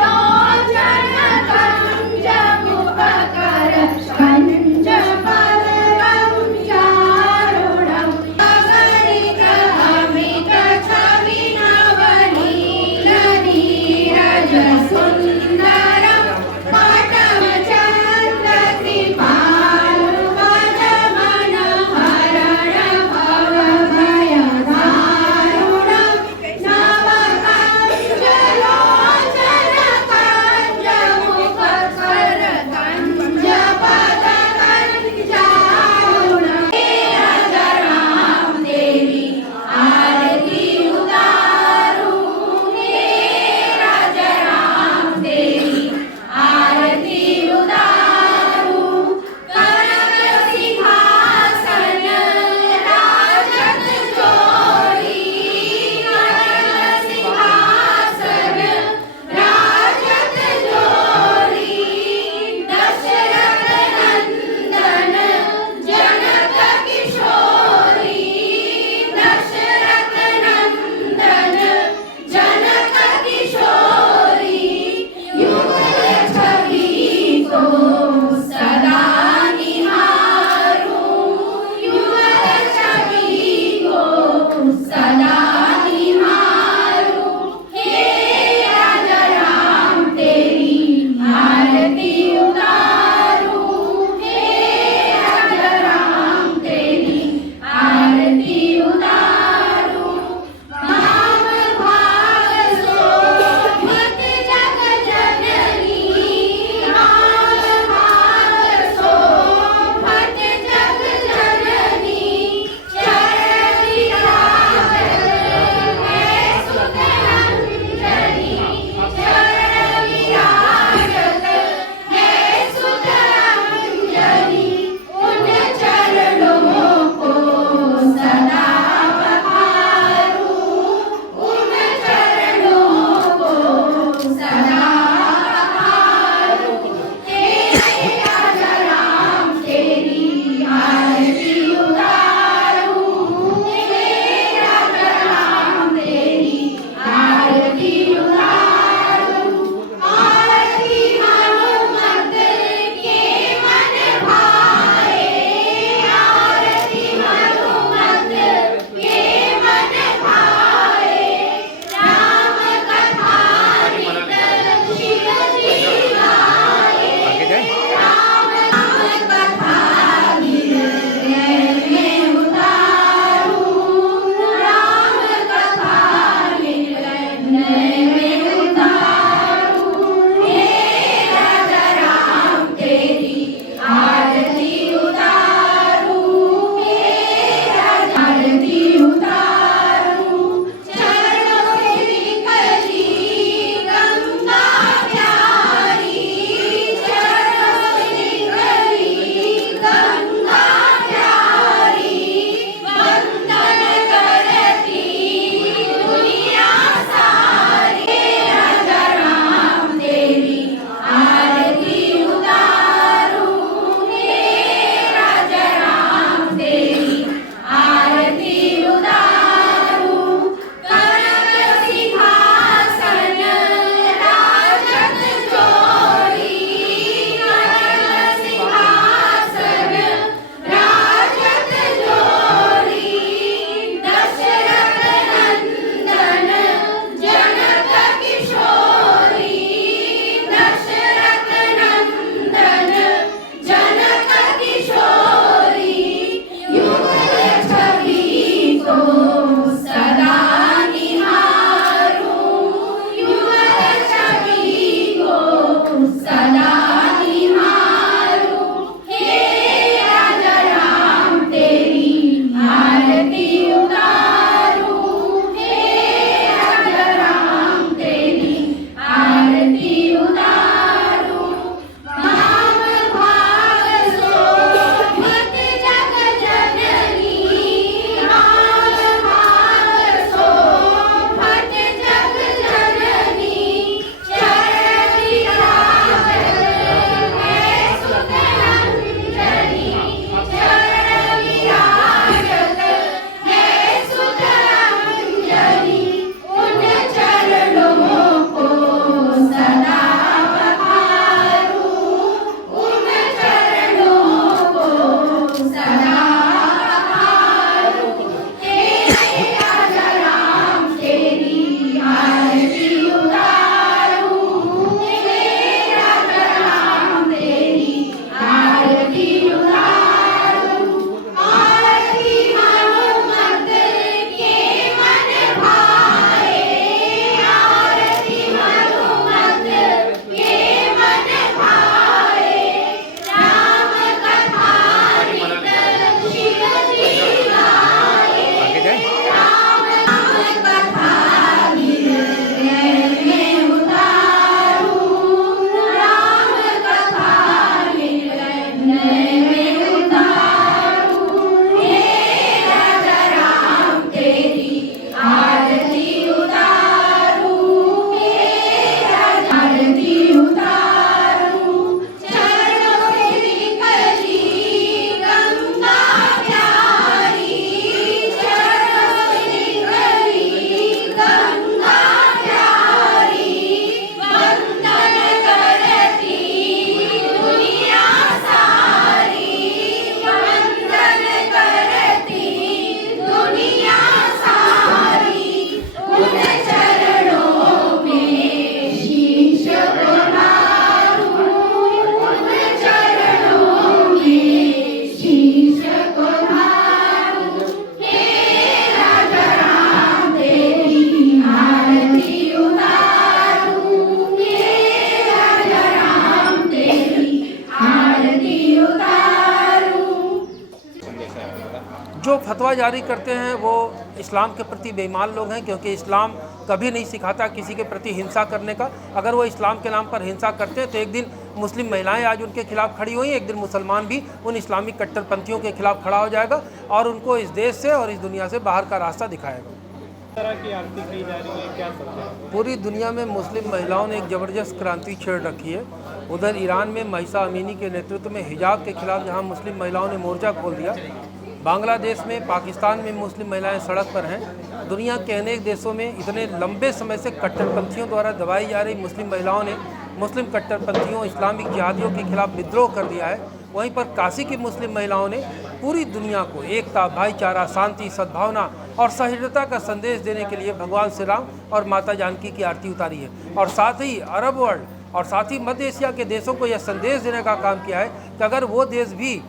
लोचन कंज मुख फतवा जारी करते हैं वो इस्लाम के प्रति बेईमान लोग हैं, क्योंकि इस्लाम कभी नहीं सिखाता किसी के प्रति हिंसा करने का। अगर वो इस्लाम के नाम पर हिंसा करते हैं तो एक दिन मुस्लिम महिलाएं आज उनके खिलाफ खड़ी हुई, एक दिन मुसलमान भी उन इस्लामिक कट्टरपंथियों के खिलाफ खड़ा हो जाएगा और उनको इस देश से और इस दुनिया से बाहर का रास्ता दिखाएगा। तरह की आरती की जा रही है, क्या समझे? पूरी दुनिया में मुस्लिम महिलाओं ने एक ज़बरदस्त क्रांति छेड़ रखी है। उधर ईरान में महिसा अमीनी के नेतृत्व में हिजाब के खिलाफ जहां मुस्लिम महिलाओं ने मोर्चा खोल दिया, बांग्लादेश में, पाकिस्तान में मुस्लिम महिलाएं सड़क पर हैं। दुनिया के अनेक देशों में इतने लंबे समय से कट्टरपंथियों द्वारा दबाई जा रही मुस्लिम महिलाओं ने मुस्लिम कट्टरपंथियों, इस्लामिक जिहादियों के खिलाफ विद्रोह कर दिया है। वहीं पर काशी की मुस्लिम महिलाओं ने पूरी दुनिया को एकता, भाईचारा, शांति, सद्भावना और सहिष्णुता का संदेश देने के लिए भगवान श्री राम और माता जानकी की आरती उतारी है। और साथ ही अरब वर्ल्ड और साथ ही मध्य एशिया के देशों को यह संदेश देने का काम किया है कि अगर वो देश भी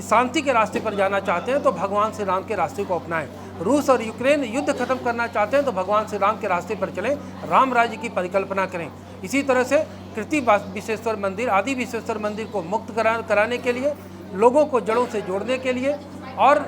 शांति के रास्ते पर जाना चाहते हैं तो भगवान श्री राम के रास्ते को अपनाएं। रूस और यूक्रेन युद्ध खत्म करना चाहते हैं तो भगवान श्री राम के रास्ते पर चलें, राम राज्य की परिकल्पना करें। इसी तरह से कृति विश्वेश्वर मंदिर, आदि विश्वेश्वर मंदिर को मुक्त कराने के लिए, लोगों को जड़ों से जोड़ने के लिए और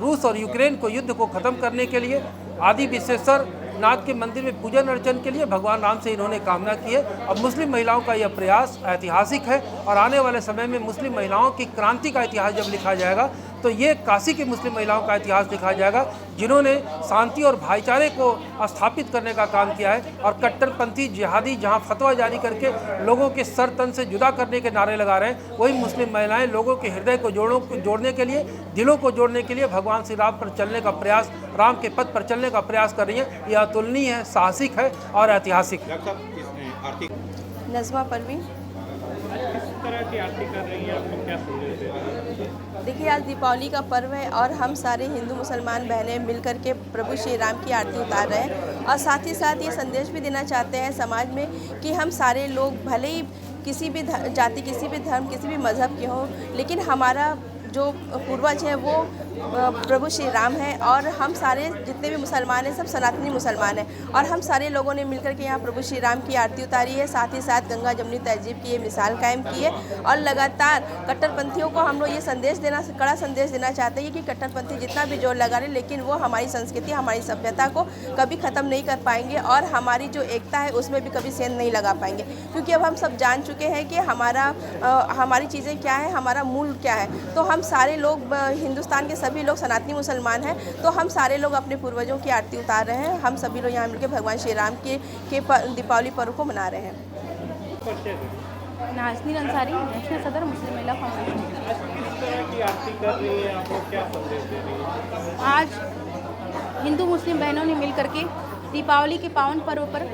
रूस और यूक्रेन को युद्ध को ख़त्म करने के लिए आदि विश्वेश्वर नाथ के मंदिर में पूजन अर्चन के लिए भगवान राम से इन्होंने कामना की है। अब मुस्लिम महिलाओं का यह प्रयास ऐतिहासिक है और आने वाले समय में मुस्लिम महिलाओं की क्रांति का इतिहास जब लिखा जाएगा तो ये काशी की मुस्लिम महिलाओं का इतिहास लिखा जाएगा, जिन्होंने शांति और भाईचारे को स्थापित करने का काम किया है। और कट्टरपंथी जिहादी जहां फतवा जारी करके लोगों के सर तन से जुदा करने के नारे लगा रहे हैं, वही मुस्लिम महिलाएं लोगों के हृदय को जोड़ने के लिए, दिलों को जोड़ने के लिए भगवान श्री राम पर चलने का प्रयास, राम के पथ पर चलने का प्रयास कर रही हैं। यह अतुलनीय है, साहसिक है और ऐतिहासिक है। नज़मा परवीन। किस तरह की आरती कर रही है, आपको क्या संदेश दे रही है? देखिए, आज दीपावली का पर्व है और हम सारे हिंदू मुसलमान बहनें मिलकर के प्रभु श्री राम की आरती उतार रहे हैं और साथ ही साथ ये संदेश भी देना चाहते हैं समाज में कि हम सारे लोग भले ही किसी भी जाति, किसी भी धर्म, किसी भी मज़हब के हों, लेकिन हमारा जो पूर्वज हैं वो प्रभु श्री राम हैं और हम सारे जितने भी मुसलमान हैं सब सनातनी मुसलमान हैं और हम सारे लोगों ने मिलकर के यहाँ प्रभु श्री राम की आरती उतारी है। साथ ही साथ गंगा जमुनी तहजीब की ये मिसाल कायम की है और लगातार कट्टरपंथियों को हम लोग ये संदेश देना, कड़ा संदेश देना चाहते हैं कि कट्टरपंथी जितना भी जोर लगा रहे लेकिन वो हमारी संस्कृति, हमारी सभ्यता को कभी ख़त्म नहीं कर पाएंगे और हमारी जो एकता है उसमें भी कभी सेंध नहीं लगा पाएंगे, क्योंकि अब हम सब जान चुके हैं कि हमारी चीज़ें क्या है, हमारा मूल क्या है। तो हम सारे लोग, हिंदुस्तान के सभी लोग सनातनी मुसलमान हैं, तो हम सारे लोग अपने पूर्वजों की आरती उतार रहे हैं। हम सभी लोग यहाँ मिलकर भगवान श्री राम के दीपावली पर्व को मना रहे हैं। नाज़नीन अंसारी, नेशनल सदर मुस्लिम महिला फाउंडेशन। किस तरह की आरती कर रही है, आपको क्या संदेश दे रही है? आज हिंदू मुस्लिम बहनों ने मिल करके दीपावली के पावन पर्व पर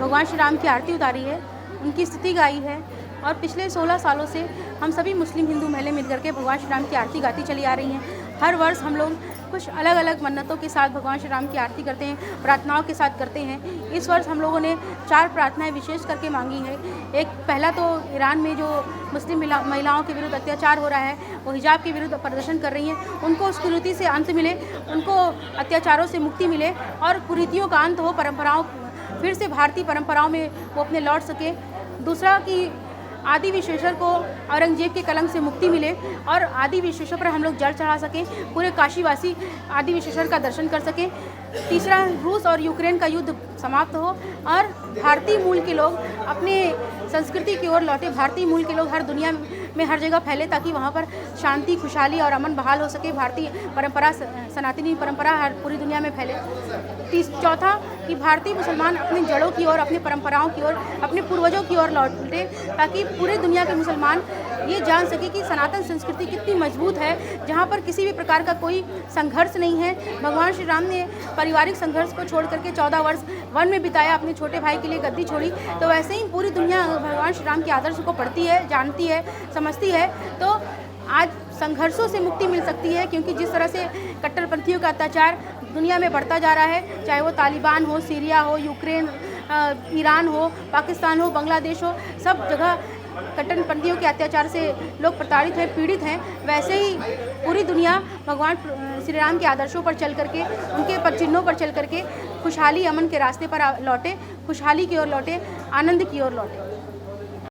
भगवान श्री राम की आरती उतारी है, उनकी स्तुति गाई है और पिछले 16 सालों से हम सभी मुस्लिम हिंदू महिलाएं मिलकर के भगवान श्री राम की आरती गाती चली आ रही हैं। हर वर्ष हम लोग कुछ अलग अलग मन्नतों के साथ भगवान श्री राम की आरती करते हैं, प्रार्थनाओं के साथ करते हैं। इस वर्ष हम लोगों ने 4 प्रार्थनाएं विशेष करके मांगी हैं। एक, पहला तो ईरान में जो मुस्लिम महिलाओं के विरुद्ध अत्याचार हो रहा है, वो हिजाब के विरुद्ध प्रदर्शन कर रही हैं, उनको उस कुरीति से अंत मिले, उनको अत्याचारों से मुक्ति मिले और कुरीतियों का अंत हो, परंपराओं फिर से भारतीय परंपराओं में वो अपने लौट सके। दूसरा कि आदि विश्वेश्वर को औरंगजेब के कलंक से मुक्ति मिले और आदि विश्वेश्वर पर हम लोग जल चढ़ा सकें, पूरे काशीवासी आदि विश्वेश्वर का दर्शन कर सकें। तीसरा, रूस और यूक्रेन का युद्ध समाप्त हो और भारतीय मूल के लोग अपने संस्कृति की ओर लौटे, भारतीय मूल के लोग हर दुनिया में हर जगह फैले ताकि वहाँ पर शांति, खुशहाली और अमन बहाल हो सके, भारतीय परंपरा, सनातनी परंपरा हर पूरी दुनिया में फैले। चौथा कि भारतीय मुसलमान अपनी जड़ों की ओर, अपनी परंपराओं की ओर, अपने पूर्वजों की ओर लौटे ताकि पूरे दुनिया के मुसलमान ये जान सके कि सनातन संस्कृति कितनी मजबूत है, जहाँ पर किसी भी प्रकार का कोई संघर्ष नहीं है। भगवान श्री राम ने पारिवारिक संघर्ष को छोड़ करके 14 वर्ष वन में बिताया, अपने छोटे भाई के लिए गद्दी छोड़ी, तो वैसे ही पूरी दुनिया भगवान श्री राम के आदर्श को पढ़ती है, जानती है, समझती है। तो आज संघर्षों से मुक्ति मिल सकती है, क्योंकि जिस तरह से कट्टरपंथियों का अत्याचार दुनिया में बढ़ता जा रहा है, चाहे वो तालिबान हो, सीरिया हो, यूक्रेन, ईरान हो, पाकिस्तान हो, बांग्लादेश हो, सब जगह कट्टरपंथियों के अत्याचार से लोग प्रताड़ित हैं, पीड़ित हैं। वैसे ही पूरी दुनिया भगवान श्री राम के आदर्शों पर चल करके, उनके पद चिन्हों पर चल करके खुशहाली, अमन के रास्ते पर लौटे, खुशहाली की ओर लौटे, आनंद की ओर लौटे।